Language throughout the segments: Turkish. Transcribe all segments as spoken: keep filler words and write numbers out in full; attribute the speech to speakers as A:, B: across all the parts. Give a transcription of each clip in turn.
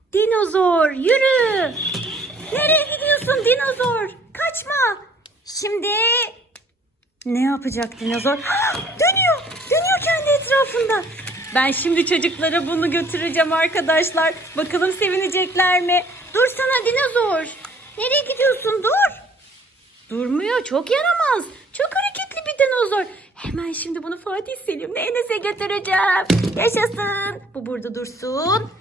A: Dinozor yürü. Nereye gidiyorsun dinozor? Kaçma. Şimdi ne yapacak dinozor? Dönüyor. Dönüyor kendi etrafında. Ben şimdi çocuklara bunu götüreceğim arkadaşlar. Bakalım sevinecekler mi? Dursana dinozor. Nereye gidiyorsun? Dur. Durmuyor. Çok yaramaz. Çok hareketli bir dinozor. Hemen şimdi bunu Fatih Selim'le Enes'e götüreceğim. Yaşasın. Bu burada dursun.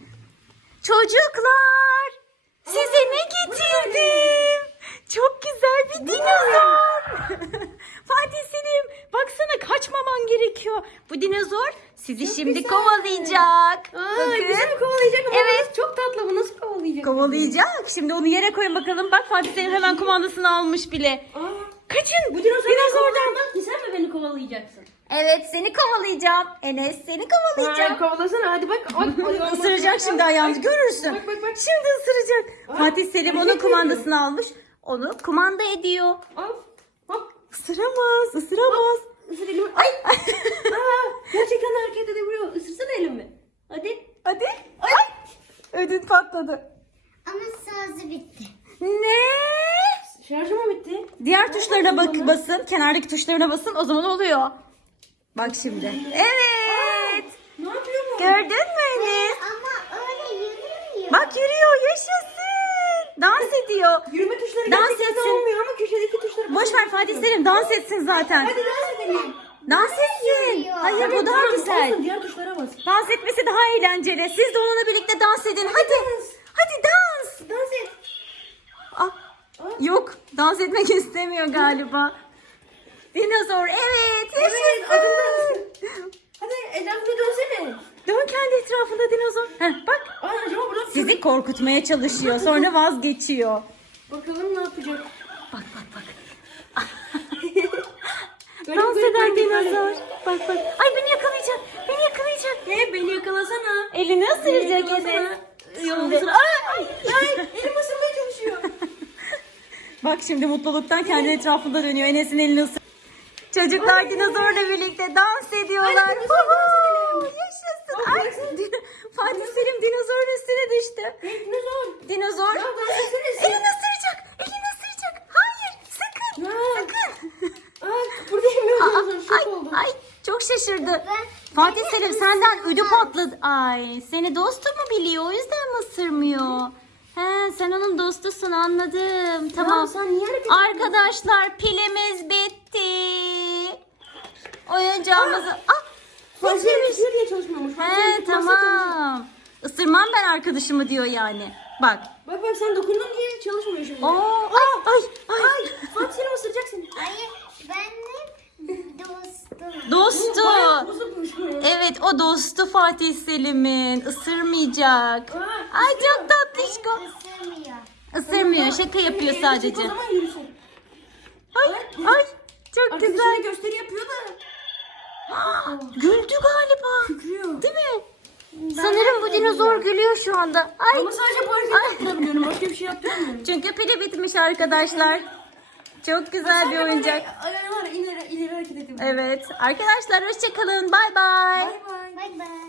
A: Çocuklar. Size ne getirdim? Çok güzel bir dinozor. Fatih Selim baksana kaçmaman gerekiyor. Bu dinozor sizi
B: Çok
A: şimdi
B: güzel.
A: kovalayacak.
B: Aa, bizi mi kovalayacak ama
A: Evet.
B: evet. Çok tatlı, bu nasıl kovalayacak?
A: Kovalayacak. Şimdi onu yere koyun bakalım. Bak Fatih Selim hemen kumandasını almış bile.
B: Aa,
A: Kaçın.
B: bu dinozor
A: Dinozordan.
B: ki sen mi beni kovalayacaksın?
A: Evet seni kovalayacağım. Enes seni kovalayacağım.
B: Ha, kovalasana hadi bak. Bak,
A: Isıracak şimdi ayağını görürsün.
B: Bak bak bak.
A: Şimdi ısıracak.
B: Aa,
A: Fatih Selim onun
B: hareket
A: kumandasını almış. Onu kumanda ediyor.
B: Hop hop.
A: Isıramaz, ısıramaz.
B: Isır elimi. Ay. Aa, gerçekten hareket edebiliyor. Isırsana elimi. Hadi.
A: Hadi. Ay. Ödün patladı.
C: Ama sözü bitti.
A: Ne?
B: Şarjı mı bitti?
A: Diğer tuşlarına bak basın. Kenardaki tuşlarına basın. O zaman oluyor. Bak şimdi. Evet.
B: Ne yapıyor bu?
A: Gördün mü Enes?
C: Ama öyle yürümüyor.
A: Bak yürüyor. Yaşasın. Dans ediyor.
B: Yürüme tuşları
A: Dans
B: gerçekten
A: etsin.
B: olmuyor ama köşedeki tuşları.
A: Boş ver Fatih Selim. Dans etsin zaten.
B: Hadi dans edelim.
A: Dans etsin.
C: yürüyor.
A: Hayır
B: Evet,
A: bu daha
B: dans,
A: güzel.
B: olsun, diğer tuşlara bas.
A: Dans etmesi daha eğlenceli. Siz de onunla birlikte dans edin. Hadi.
B: dans.
A: Hadi dans.
B: Dans et.
A: Ah, yok. Dans etmek istemiyor galiba. Dinozor evet.
B: Evet,
A: Yaşasın.
B: adım dans. Hadi etrafına dönsene.
A: Dön kendi etrafında dinozor. Heh, bak.
B: Aa, acaba burada
A: Sizi korkutmaya çalışıyor. Sonra vazgeçiyor.
B: bakalım ne yapacak.
A: Bak bak bak.
B: Böyle
A: Dans
B: böyle
A: eden
B: böyle
A: dinozor. Bak bak. Ay beni yakalayacak. Beni yakalayacak.
B: Ne, beni yakalasana.
A: Elini ısıracak
B: Yakalasana.
A: Enes.
B: Yolunu
A: Şimdi-
B: sıra. Ay, ay, ay, elim ısırmaya çalışıyor.
A: Bak şimdi mutluluktan kendi etrafında dönüyor. Enes'in elini ısır. Çocuklar dinozorla birlikte dans ediyorlar.
B: Hadi dinozor dans edelim.
A: Huhu, yaşasın.
B: Bak,
A: Ay,
B: baksana.
A: din- Fatih Selim dinozorun üstüne düştü.
B: Hey, dinozor.
A: Dinozor
B: Ya, dans etsene sen.
A: elini ısıracak. Elini ısıracak. Hayır sakın.
B: Ya.
A: Sakın.
B: Aa, buradayım ya
A: Aa,
B: dinozor. Şok
A: ay,
B: oldum.
A: ay çok şaşırdı.
C: Ben-
A: Fatih
C: ben
A: Selim
C: de
A: senden
C: ısırmam.
A: ödü patladı. Ay seni dostu mu biliyor o yüzden mi ısırmıyor? He sen onun dostusun anladım. Tamam.
B: Ya, sen niye hareket
A: Arkadaşlar pilimiz bitti. Oyuncağımızı... Ah,
B: Fazla
A: bitmemiş.
B: yetişiyor diye çalışmıyormuş. Fazla
A: He
B: yetişmezse çalışıyor.
A: tamam. Isırmam ben arkadaşımı diyor yani. Bak.
B: Bak bak sen dokundun diye çalışmıyor şimdi.
A: Oo, ay ay ay.
B: Ay, Fatih seni ısıracak seni.
C: Hayır, benim dostum.
A: Dostu.
B: Bayağı bozukmuş bu.
A: Evet o dostu Fatih Selim'in. Isırmayacak.
B: Aa,
A: Ay çok tatlışko.
C: Isırmıyor.
A: Isırmıyor şaka yapıyor
B: Elini
A: sadece.
B: çek, o zaman yürüsün.
A: Ay ay çok
B: Arkadaşına
A: güzel.
B: gösteri yapıyor da.
A: Güldü galiba.
B: Kükrüyor.
A: Değil mi? Sanırım bu dinozor gülüyor şu anda. Ay.
B: Ama sadece bu hareketi yaptırabiliyorum. Başka bir şey yaptıramıyorum.
A: Çünkü pili bitmiş arkadaşlar. Çok güzel bir oyuncak.
B: Ayağlar ileri, ileri hareket ediyor.
A: Evet. Arkadaşlar hoşça kalın. Bay bay.
B: Bay bay.
C: Bay bay.